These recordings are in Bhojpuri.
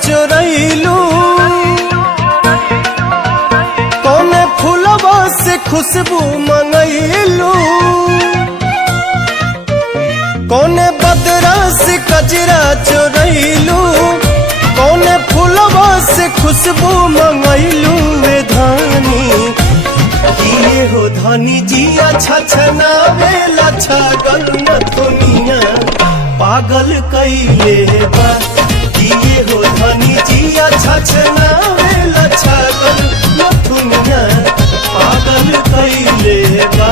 चोरैलू, कौने फूलवा से खुशबू मंगैलू, कौने बदरा से कजरा चोरैलू, कौने फूलवा से खुशबू मंगैलू। वे धानी किए हो धानी जिया छछनावेला छागल न दुनिया पागल कैले बा। किए हो धानी जिया छछनावेला छागल न दुनिया पागल कैले बा।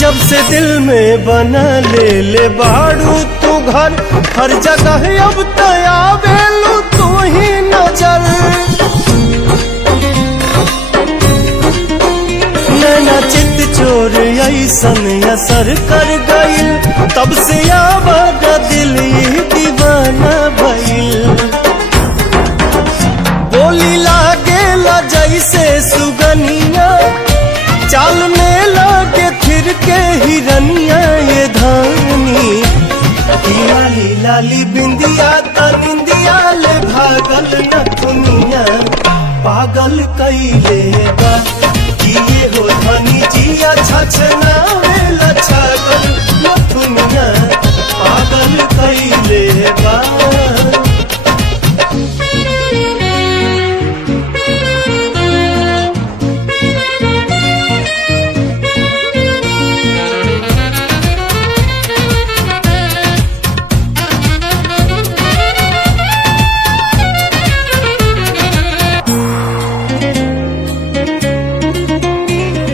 जब से दिल में बना ले बाड़ू तू घर, हर जगह अब तयावेलू तू ही नजर। नैना चित चोर ऐसन असर कर गइल, तब से आवारा दिल दीवाना भइल। बोली लागेला जैसे सुगनिया, चाल में लागे फिर के हिरनिया। ये धानी लाली लाली बिंदिया तनिंदिया ले भागल न दुनिया पागल कैले बा। किए हो धानी जिया छछनावेला छागल न दुनिया पागल कैले बा।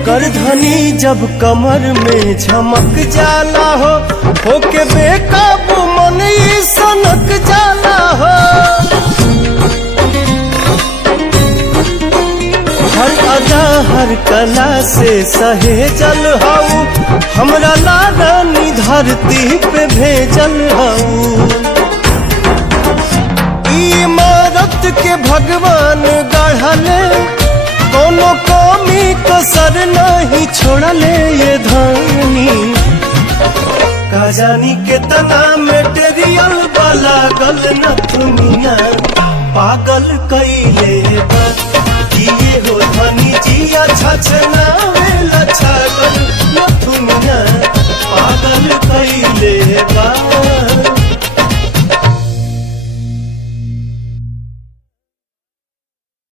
करधनी जब कमर में झमक जाला हो, होके बेकाबू मन ही सनक जाला हो। हर अदा हर कला से सहेजल हऊ, हमरा लारानी धरती पे भेजल हऊ। इमारत के भगवान गढ़ले, कोनो कमी कसर नहीं छोड़ले। ये धानी का जानी कितना मेटेरियल वाला गल न दुनिया पागल कैले बा। किए हो धानी जिया छछना